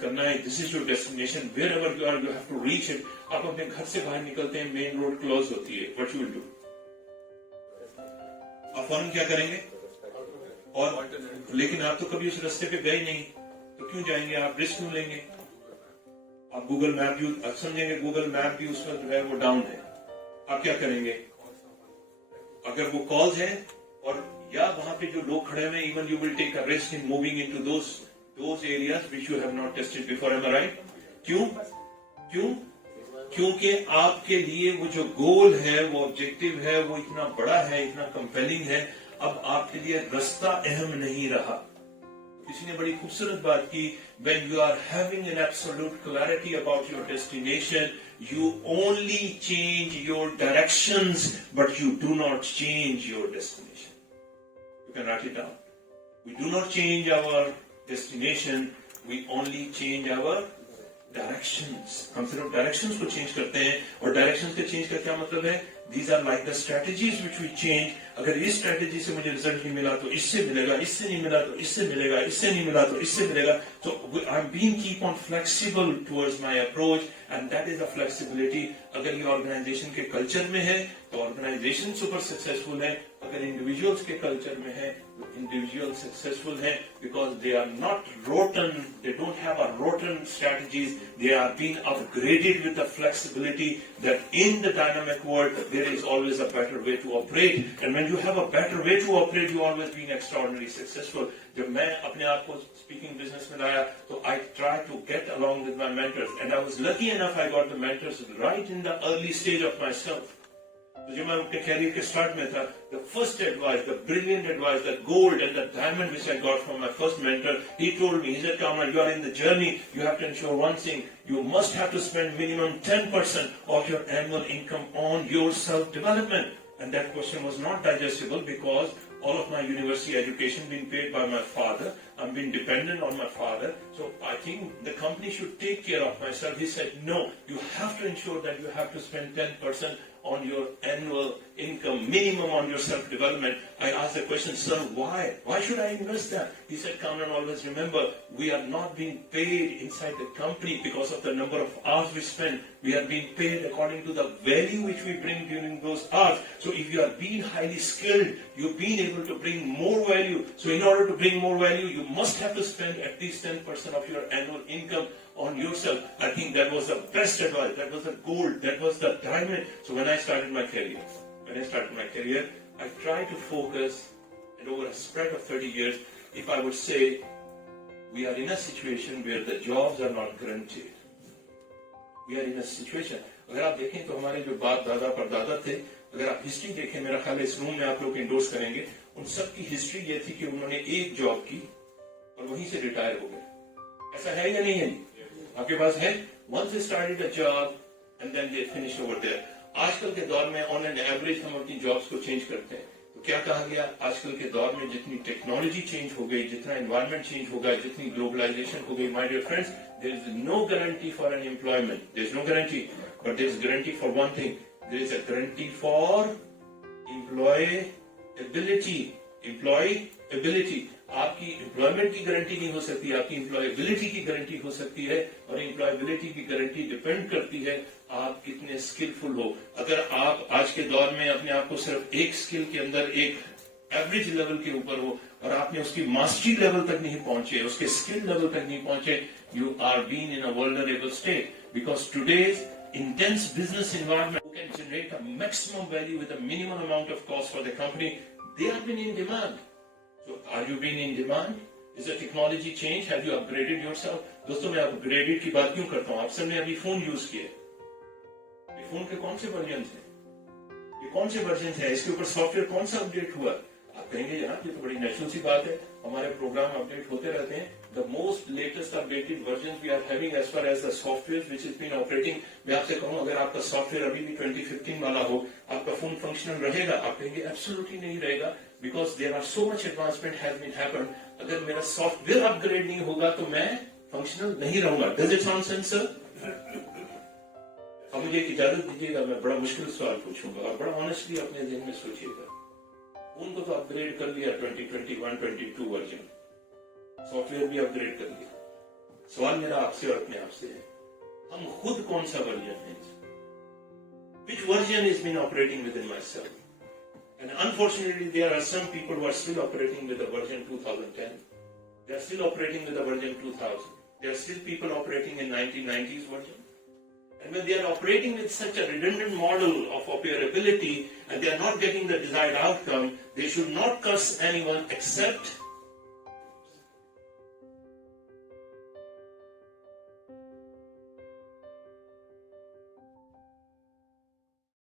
करना है, this is your destination, wherever you are you have to reach it. आप अपने घर से बाहर निकलते हैं, मेन रोड क्लोज होती है, व्हाट यू विल डू? आप फौरन क्या करेंगे? और लेकिन आप तो कभी उस रास्ते पे गए नहीं, तो क्यों जाएंगे? आप रिस्क क्यों लेंगे? आप गूगल मैप यूज, आप समझेंगे गूगल मैप भी उस वक्त जो है वो डाउन है, आप क्या करेंगे? अगर वो कॉल्स है और या वहां पे जो लोग खड़े हुए, even you will take a risk in moving into those areas which you have not tested before, am I right? क्यों? क्यों? क्योंकि आपके लिए वो जो गोल है, वो ऑब्जेक्टिव है, वो इतना बड़ा है, इतना कंपेलिंग है, अब आपके लिए रास्ता अहम नहीं रहा। किसी ने बड़ी खूबसूरत बात की, when you are having an absolute clarity about your destination, you only change your directions, but you do not change your destination. You can write it down. We do not change our destination, we only change our directions. हम सिर्फ डायरेक्शंस को चेंज करते हैं, और डायरेक्शंस के चेंज का क्या मतलब है? These are like the strategies which we change. अगर इस स्ट्रेटजी से मुझे रिजल्ट नहीं मिला तो इससे मिलेगा, इससे नहीं मिला तो इससे मिलेगा, इससे नहीं मिला तो इससे मिलेगा। So I'm being keep on flexible towards my approach, and that is the flexibility। अगर ये ऑर्गेनाइजेशन के कल्चर में है तो ऑर्गेनाइजेशन सुपर सक्सेसफुल है, अगर इंडिविजुअल्स के कल्चर में है तो इंडिविजुअल सक्सेसफुल है, because they are not rotten, they don't have a rotten strategies, they are being upgraded with the flexibility that in the dynamic world there is always a better way to operate, and when you have a better way to operate you always being extraordinarily successful। जब मैं अपने आप को speaking business में लाया तो I tried to get along with my mentors, and I was lucky enough I got the mentors right in the early stage of myself। तो जब मैं अपने कैरियर के स्टार्ट में था, the first advice, the brilliant advice, the gold and the diamond which I got from my first mentor, he told me, he said, Kamran, you are in the journey, you have to ensure one thing, you must have to spend minimum 10% of your annual income on your self-development। And that question was not digestible because all of my university education being paid by my father, I'm being dependent on my father, so I think the company should take care of myself। He said, no, you have to ensure that you have to spend 10% on your annual income, minimum on your self-development। I asked the question, sir, why? Why should I invest that? He said, Kamran, always remember, we are not being paid inside the company because of the number of hours we spend. We are being paid according to the value which we bring during those hours. So if you are being highly skilled, you've been able to bring more value. So in order to bring more value, you must have to spend at least 10% of your annual income on yourself। I think that was the best advice, that was the gold, that was the diamond। So when I started my career, I tried to focus, and over a spread of 30 years, if I would say, we are in a situation where the jobs are not guaranteed। We are in a situation, अगर आप देखें तो हमारे जो बाप दादा परदादा थे, अगर आप हिस्ट्री देखें, मेरा ख्याल है इस रूम में आप लोग इंडोर्स करेंगे, उन सब की हिस्ट्री ये थी कि उन्होंने एक जॉब की और वहीं से रिटायर हो गए। ऐसा है या नहीं है? आपके पास है? Once they started a job and then they finished over there। आजकल के दौर में ऑन एन एवरेज हम अपनी जॉब्स को चेंज करते हैं, तो क्या कहा गया? आजकल के दौर में जितनी टेक्नोलॉजी चेंज हो गई, जितना एनवायरमेंट चेंज हो गया, जितनी ग्लोबलाइजेशन हो गई, my dear friends, there is no guarantee for an employment, there is no guarantee, but there is guarantee for one thing, there is a guarantee for employability. आपकी employment की guarantee नहीं हो सकती, आपकी एम्प्लॉयबिलिटी की गारंटी हो सकती है, और एम्प्लॉयबिलिटी की गारंटी डिपेंड करती है आप कितने स्किलफुल हो। अगर आप आज के दौर में अपने आप को सिर्फ एक स्किल के अंदर एक एवरेज लेवल के ऊपर हो और आपने उसकी मास्टरी लेवल तक नहीं पहुंचे, उसके स्किल लेवल तक नहीं पहुंचे, you are been in a vulnerable state, because today's intense business environment who can generate a maximum value with a minimum amount of cost for the company, they have been in demand। So are you being in demand? Is the technology change? Have you upgraded yourself? दोस्तों, मैं अपग्रेडेड की बात क्यों करता हूँ? आप सबने अभी फोन यूज किए, फोन के कौन से वर्जन है, ये कौन से वर्जन है, इसके ऊपर सॉफ्टवेयर कौन सा अपडेट हुआ? आप कहेंगे जनाब ये तो बड़ी नेचुरल सी बात है, हमारे प्रोग्राम अपडेट होते रहते हैं। The most latest updated versions we are having as far as the software which has been operating। मैं आपसे कहूँ अगर आपका सॉफ्टवेयर अभी भी 2015 वाला हो, आपका फोन फंक्शनल रहेगा? आप कहेंगे एब्सोल्युटली नहीं रहेगा, because there are so much advancement has been happened। अगर मेरा सॉफ्टवेयर अपग्रेड नहीं होगा तो मैं फंक्शनल नहीं रहूंगा। Does it sound sense, sir? अब मुझे एक इजाजत दीजिएगा, मैं बड़ा मुश्किल सवाल पूछूंगा और बड़ा ऑनेस्टली अपने दिल में सोचिएगा। फोन को तो अपग्रेड कर लिया 2021-22 वर्जन, सॉफ्टवेयर भी अपग्रेड कर लिया, सवाल मेरा आपसे और अपने आप से है, हम खुद कौन सा वर्जन है? Which version is been operating within myself? And unfortunately, there are some people who are still operating with the version 2010. They are still operating with the version 2000. There are still people operating in 1990s version. And when they are operating with such a redundant model of operability and they are not getting the desired outcome, they should not curse anyone except